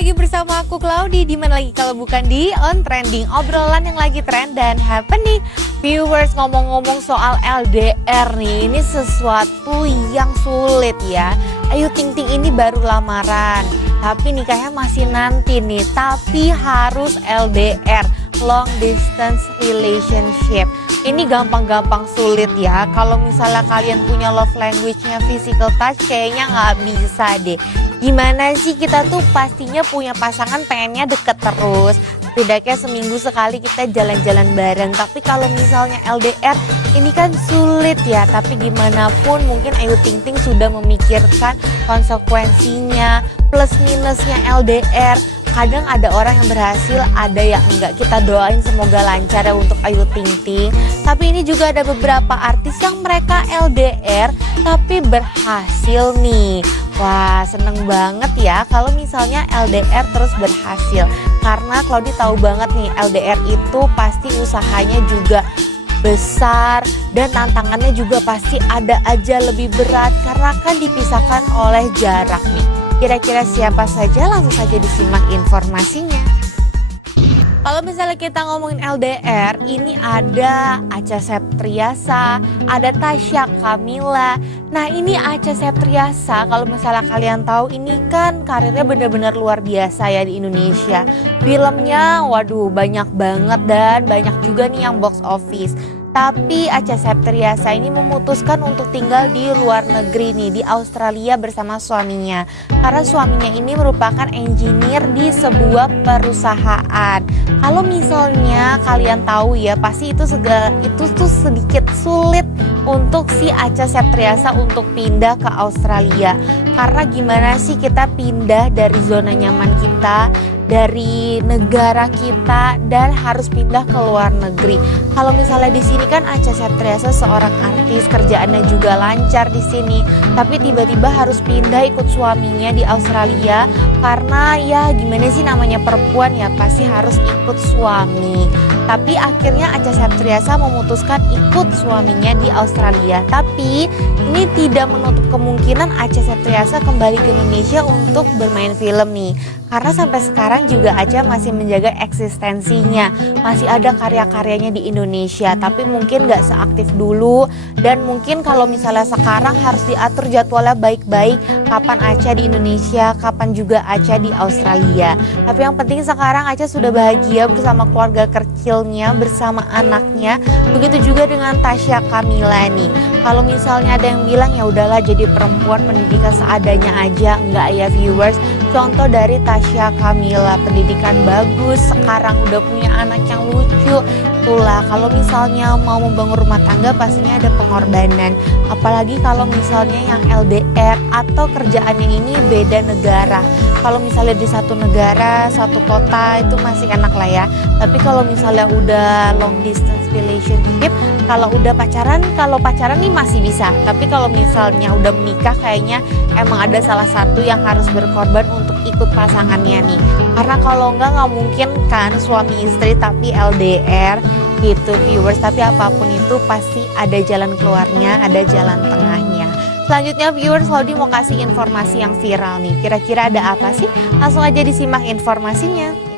lagi bersama aku Claudi. Di mana lagi kalau bukan di On Trending, obrolan yang lagi trend dan happening. Viewers, ngomong-ngomong soal LDR nih, ini sesuatu yang sulit ya. Ayu Ting Ting ini baru lamaran, tapi nikahnya masih nanti nih. Tapi harus LDR, long distance relationship. Ini gampang-gampang sulit ya. Kalau misalnya kalian punya love language-nya physical touch, kayaknya nggak bisa deh. Gimana sih, kita tuh pastinya punya pasangan pengennya deket terus. Setidaknya seminggu sekali kita jalan-jalan bareng. Tapi kalau misalnya LDR, ini kan sulit ya. Tapi gimana pun mungkin Ayu Ting Ting sudah memikirkan konsekuensinya, plus minusnya LDR. Kadang ada orang yang berhasil, ada yang enggak. Kita doain semoga lancar ya untuk Ayu Ting Ting. Tapi ini juga ada beberapa artis yang mereka LDR tapi berhasil nih. Wah, seneng banget ya kalau misalnya LDR terus berhasil. Karena Claudi tahu banget nih, LDR itu pasti usahanya juga besar dan tantangannya juga pasti ada aja lebih berat karena kan dipisahkan oleh jarak nih. Kira-kira siapa saja? Langsung saja disimak informasinya. Kalau misalnya kita ngomongin LDR, ini ada Acha Septriasa, ada Tasya Kamila. Nah, ini Acha Septriasa, kalau misalnya kalian tahu, ini kan karirnya benar-benar luar biasa ya di Indonesia. Filmnya waduh banyak banget dan banyak juga nih yang box office. Tapi Acha Septriasa ini memutuskan untuk tinggal di luar negeri nih, di Australia bersama suaminya. Karena suaminya ini merupakan engineer di sebuah perusahaan. Kalau misalnya kalian tahu ya, pasti itu tuh sedikit sulit untuk si Acha Septriasa untuk pindah ke Australia. Karena gimana sih kita pindah dari zona nyaman kita, dari negara kita, dan harus pindah ke luar negeri. Kalau misalnya di sini kan Acha Septriasa seorang artis, kerjaannya juga lancar di sini, tapi tiba-tiba harus pindah ikut suaminya di Australia karena ya gimana sih, namanya perempuan ya pasti harus ikut suami. Tapi akhirnya Acha Septriasa memutuskan ikut suaminya di Australia. Tapi ini tidak menutup kemungkinan Acha Septriasa kembali ke Indonesia untuk bermain film nih. Karena sampai sekarang juga Acha masih menjaga eksistensinya, masih ada karya-karyanya di Indonesia, tapi mungkin gak seaktif dulu. Dan mungkin kalau misalnya sekarang harus diatur jadwalnya baik-baik, kapan Acha di Indonesia, kapan juga Acha di Australia. Tapi yang penting sekarang Acha sudah bahagia bersama keluarga kecilnya, bersama anaknya. Begitu juga dengan Tasya Kamila nih. Kalau misalnya ada yang bilang ya udahlah jadi perempuan pendidikan seadanya aja, enggak ya viewers. Contoh dari Tasya Kamila, pendidikan bagus, sekarang udah punya anak yang lucu. Itulah, kalau misalnya mau membangun rumah tangga pastinya ada pengorbanan. Apalagi kalau misalnya yang LDR atau kerjaannya ini beda negara. Kalau misalnya di satu negara, satu kota itu masih enak lah ya. Tapi kalau misalnya udah long distance relationship, kalau pacaran nih masih bisa. Tapi kalau misalnya udah menikah, kayaknya emang ada salah satu yang harus berkorban untuk ikut pasangannya nih. Karena kalau nggak mungkin kan suami istri tapi LDR gitu viewers. Tapi apapun itu pasti ada jalan keluarnya, ada jalan tengahnya. Selanjutnya viewers, Claudi mau kasih informasi yang viral nih. Kira-kira ada apa sih? Langsung aja disimak informasinya.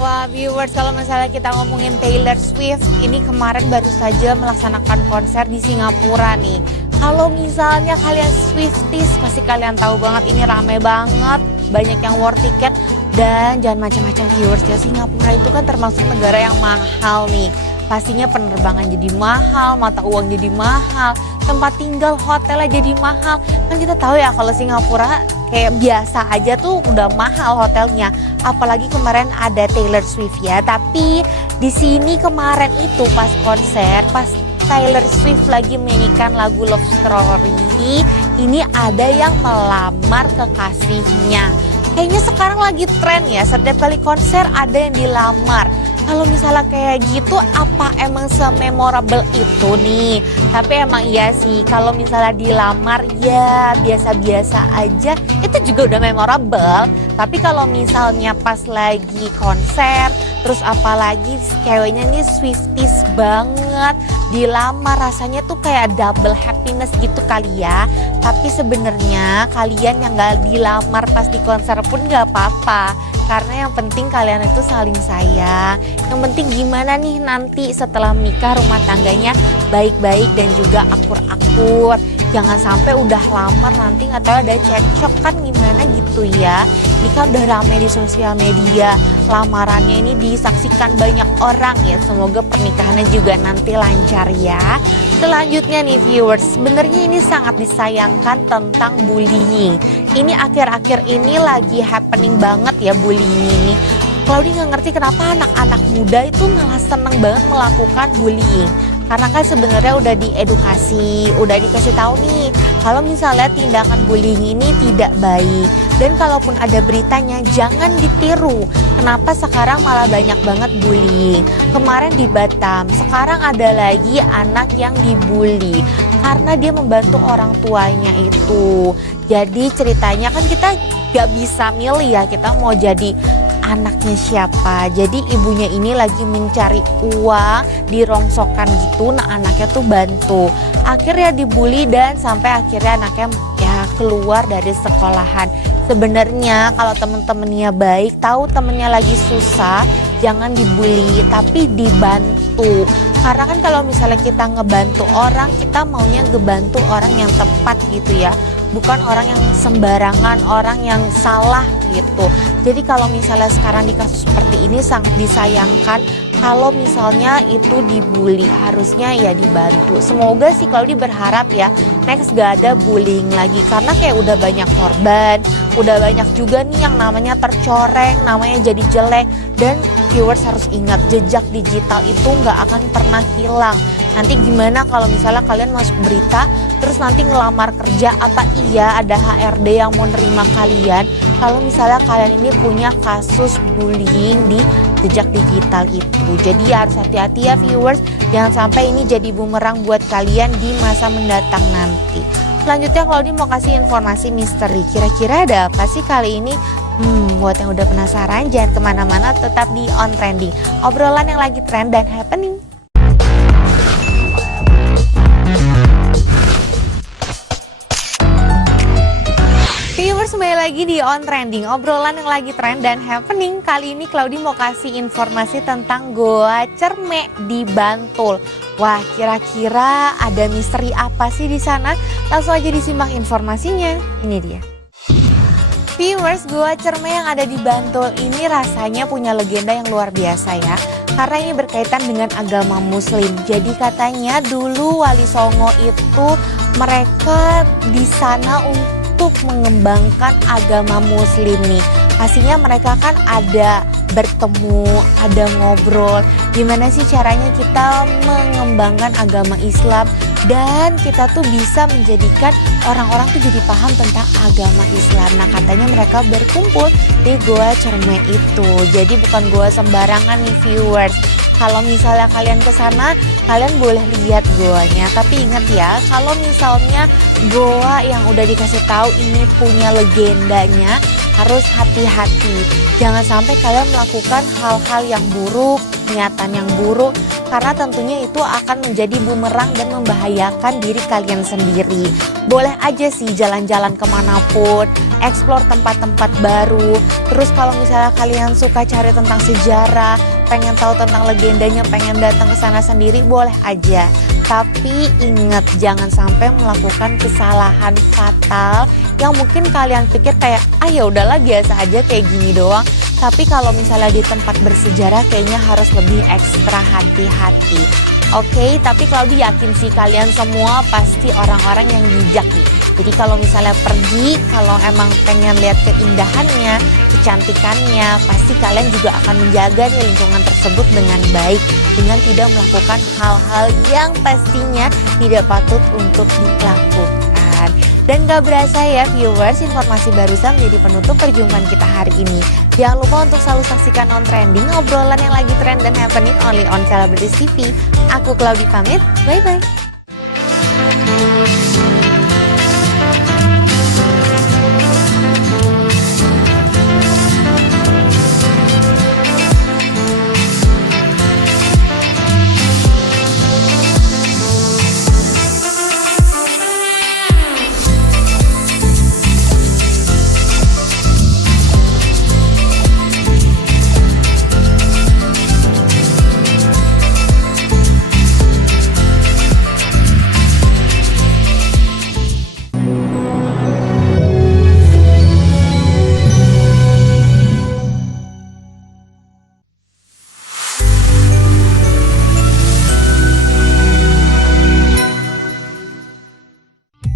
Wah viewers, kalau misalnya kita ngomongin Taylor Swift, ini kemarin baru saja melaksanakan konser di Singapura nih. Kalau misalnya kalian Swifties, pasti kalian tahu banget ini rame banget, banyak yang war tiket. Dan jangan macam-macam viewers ya, Singapura itu kan termasuk negara yang mahal nih. Pastinya penerbangan jadi mahal, mata uang jadi mahal, tempat tinggal hotelnya jadi mahal. Kan kita tahu ya kalau Singapura kayak biasa aja tuh udah mahal hotelnya. Apalagi kemarin ada Taylor Swift ya. Tapi di sini kemarin itu pas konser, pas Taylor Swift lagi menyanyikan lagu Love Story, ini ada yang melamar kekasihnya. Kayaknya sekarang lagi tren ya, setiap kali konser ada yang dilamar. Kalau misalnya kayak gitu, apa emang sememorable itu nih? Tapi emang iya sih, kalau misalnya dilamar ya biasa-biasa aja, itu juga udah memorable. Tapi kalau misalnya pas lagi konser, terus apalagi ceweknya nih Swifties banget, dilamar rasanya tuh kayak double happiness gitu kali ya. Tapi sebenarnya kalian yang gak dilamar pas di konser pun gak apa-apa. Karena yang penting kalian itu saling sayang. Yang penting gimana nih nanti setelah menikah rumah tangganya baik-baik dan juga akur-akur. Jangan sampai udah lamar nanti nggak tahu ada cekcok kan gimana gitu ya. Ini kan udah rame di sosial media, lamarannya ini disaksikan banyak orang ya. Semoga pernikahannya juga nanti lancar ya. Selanjutnya nih viewers, sebenarnya ini sangat disayangkan tentang bullying. Ini akhir-akhir ini lagi happening banget ya bullying ini. Claudia nggak ngerti kenapa anak-anak muda itu malah seneng banget melakukan bullying. Karena kan sebenarnya udah diedukasi, udah dikasih tahu nih kalau misalnya tindakan bullying ini tidak baik. Dan kalaupun ada beritanya jangan ditiru. Kenapa sekarang malah banyak banget bullying? Kemarin di Batam, sekarang ada lagi anak yang dibully karena dia membantu orang tuanya itu. Jadi ceritanya kan kita gak bisa milih ya, kita mau jadi anaknya siapa. Jadi ibunya ini lagi mencari uang, dirongsokkan gitu, nah anaknya tuh bantu. Akhirnya dibully dan sampai akhirnya anaknya ya keluar dari sekolahan. Sebenarnya kalau temen-temennya baik, tahu temennya lagi susah, jangan dibully tapi dibantu. Karena kan kalau misalnya kita ngebantu orang, kita maunya ngebantu orang yang tepat gitu ya. Bukan orang yang sembarangan, orang yang salah gitu. Jadi kalau misalnya sekarang di kasus seperti ini sangat disayangkan kalau misalnya itu dibully, harusnya ya dibantu. Semoga sih kalau berharap ya next gak ada bullying lagi, karena kayak udah banyak korban, udah banyak juga nih yang namanya tercoreng, namanya jadi jelek. Dan viewers harus ingat, jejak digital itu gak akan pernah hilang. Nanti gimana kalau misalnya kalian masuk berita terus nanti ngelamar kerja, apa iya ada HRD yang mau nerima kalian kalau misalnya kalian ini punya kasus bullying di jejak digital itu. Jadi harus hati-hati ya viewers, jangan sampai ini jadi bumerang buat kalian di masa mendatang nanti. Selanjutnya Claudia mau kasih informasi misteri, kira-kira ada apa sih kali ini? Buat yang udah penasaran jangan kemana-mana, tetap di On Trending, obrolan yang lagi trend dan happening. Viewers, kembali lagi di On Trending, obrolan yang lagi trend dan happening. Kali ini Claudia mau kasih informasi tentang Goa Cermek di Bantul. Wah, kira-kira ada misteri apa sih di sana? Langsung aja disimak informasinya. Ini dia. Viewers, Goa Cermek yang ada di Bantul ini rasanya punya legenda yang luar biasa ya. Karena ini berkaitan dengan agama muslim. Jadi katanya dulu Wali Songo itu mereka di sana untuk mengembangkan agama muslim nih. Pastinya mereka kan ada bertemu, ada ngobrol. Gimana sih caranya kita mengembangkan agama Islam dan kita tuh bisa menjadikan orang-orang tuh jadi paham tentang agama Islam. Nah katanya mereka berkumpul di Goa Cermek itu. Jadi bukan goa sembarangan nih viewers. Kalau misalnya kalian ke sana, kalian boleh lihat goanya. Tapi ingat ya, kalau misalnya goa yang udah dikasih tahu ini punya legendanya, harus hati-hati. Jangan sampai kalian melakukan hal-hal yang buruk, niatan yang buruk, karena tentunya itu akan menjadi bumerang dan membahayakan diri kalian sendiri. Boleh aja sih jalan-jalan kemanapun, explore tempat-tempat baru. Terus kalau misalnya kalian suka cari tentang sejarah, pengen tahu tentang legendanya, pengen datang ke sana sendiri, boleh aja. Tapi ingat, jangan sampai melakukan kesalahan fatal yang mungkin kalian pikir kayak ya udahlah biasa aja kayak gini doang. Tapi kalau misalnya di tempat bersejarah kayaknya harus lebih ekstra hati-hati. Oke, tapi Claudia yakin sih kalian semua pasti orang-orang yang bijak nih. Jadi kalau misalnya pergi, kalau emang pengen lihat keindahannya, kecantikannya, pasti kalian juga akan menjaga nih lingkungan tersebut dengan baik, dengan tidak melakukan hal-hal yang pastinya tidak patut untuk dilakukan. Dan gak berasa ya viewers, informasi barusan menjadi penutup perjumpaan kita hari ini. Jangan lupa untuk selalu saksikan On Trending, obrolan yang lagi trend dan happening only on Celebrities TV. Aku Claudia pamit, bye-bye.